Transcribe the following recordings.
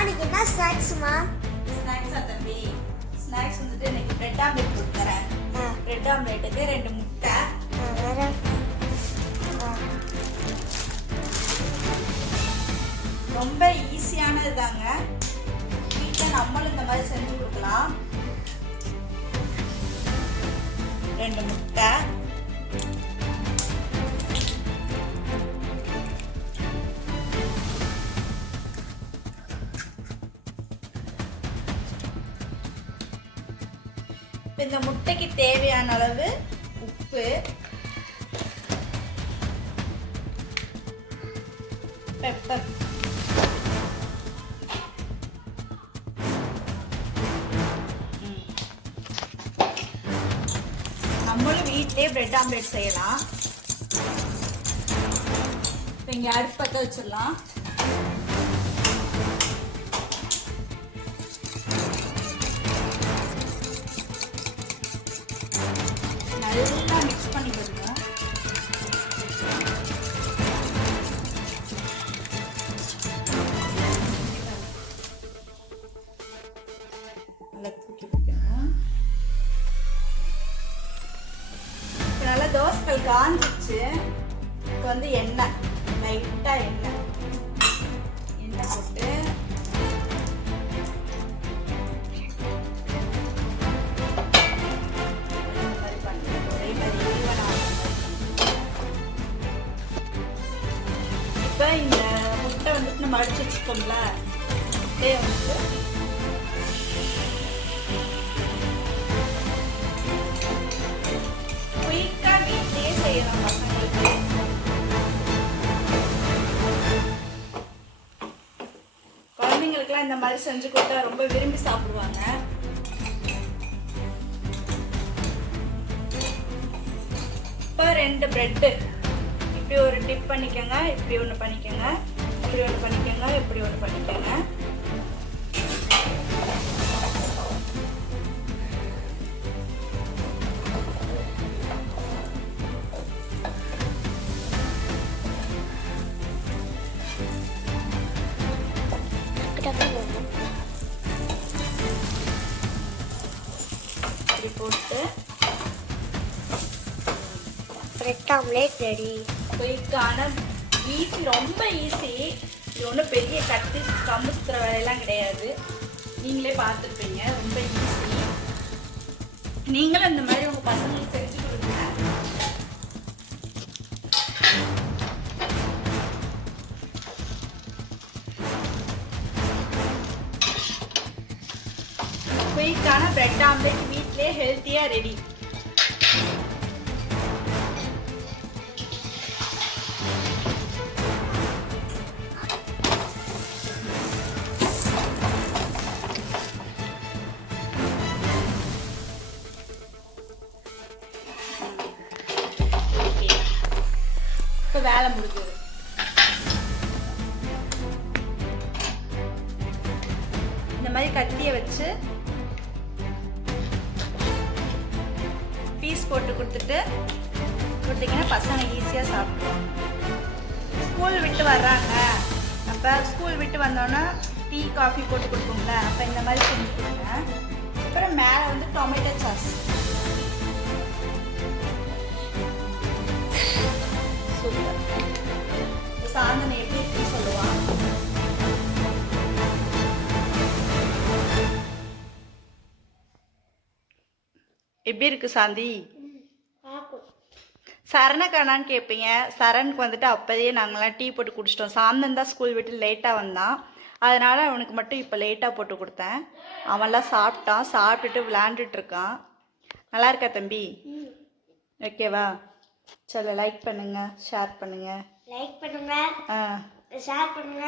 இன்னைக்கு என்ன ஸ்நாக்ஸ்மா? ஸ்நாக்ஸா தம்பி? ஸ்நாக்ஸ் வந்துட்டு இன்னைக்கு பிரெட் ஆம்லெட் கொடுத்துறேன். பிரெட் ஆம்லெட்டுக்கு 2 முட்டை. ரொம்ப ஈஸியானது தாங்க. வீட்டில் நம்மளும் இந்த மாதிரி செஞ்சு கொடுக்கலாம். 2 முட்டை, இந்த முட்டைக்கு தேவையான அளவு உப்பு, பெப்பர், நம்மளும் வீட்டிலே பிரெட் ஆம்லெட் செய்யலாம். இங்கே அடுப்பு பற்ற வச்சிடலாம். நல்லா மிக்ஸ் பண்ணி கொடுங்க. நல்லா தூக்கி வைக்கணும். நல்லா தோசைகள் காஞ்சிச்சு. இப்போ வந்து எண்ணெய், லைட்டாக எண்ணெய் போட்டு இப்போ இந்த முட்டை வந்துட்டு நம்ம அடிச்சு வச்சுக்கோம்ல, முட்டையை வந்துட்டு குயிக்காக வீட்டிலேயே செய்யலாம் பசங்களுக்கு. குழந்தைங்களுக்குலாம் இந்த மாதிரி செஞ்சு கொடுத்தா ரொம்ப விரும்பி சாப்பிடுவாங்க. இப்போ 2 பிரெட்டு இப்படி ஒரு டிப் பண்ணிக்கோங்க, இப்படி ஒன்று பண்ணிக்கோங்க, இப்படி ஒன்று பண்ணிக்கோங்க, இப்படி ஒன்று பண்ணிக்கோங்க. இப்படி போட்டு பிரெட் ஆம்லெட் ரெடி. குயிக்கான ஈஸி, ரொம்ப ஈஸி. இது ஒன்றும் பெரிய கட்டு கம்பு சுற்றுற வேலையெல்லாம் கிடையாது. நீங்களே பார்த்துருப்பீங்க, ரொம்ப ஈஸி. நீங்களும் இந்த மாதிரி உங்கள் பசங்களுக்கு செஞ்சு கொடுங்க. குயிக்கான பிரெட் ஆம்லெட் வீட்டிலே ஹெல்த்தியாக ரெடி. இப்போ வேலை முடிஞ்சது. இந்த மாதிரி கத்தியை வச்சு பீஸ் போட்டு கொடுத்தீங்கன்னா பசங்க ஈஸியாக சாப்பிடுவாங்க. ஸ்கூல் விட்டு வர்றாங்க, அப்போ ஸ்கூல் விட்டு வந்தோன்னா டீ காஃபி போட்டு கொடுப்போம்ல, அப்போ இந்த மாதிரி செஞ்சு கொடுங்க. அப்புறம் மேலே வந்து டொமேட்டோ சாஸ். சூப்பர். சாந்தனை எப்படி இருக்குன்னு சொல்லுவான். எப்படி இருக்கு சாந்தி? சரணக்கானான்னு கேட்பீங்க. சரணுக்கு வந்துட்டு அப்போதையே நாங்களாம் டீ போட்டு குடிச்சிட்டோம். சாந்தன் தான் ஸ்கூல் விட்டு லேட்டாக வந்தான், அதனால் அவனுக்கு மட்டும் இப்போ லேட்டாக போட்டு கொடுத்தேன். அவன்லாம் சாப்பிட்டான், சாப்பிட்டுட்டு விளையாண்டுட்டு இருக்கான். நல்லா இருக்கா தம்பி? ஓகேவா? சரி, லைக் பண்ணுங்க, ஷேர் பண்ணுங்க, லைக் பண்ணுங்க, ஷேர் பண்ணுங்க,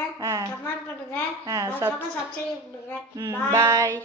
கமெண்ட் பண்ணுங்க, சப்ஸ்கிரைப் பண்ணுங்க. பாய்.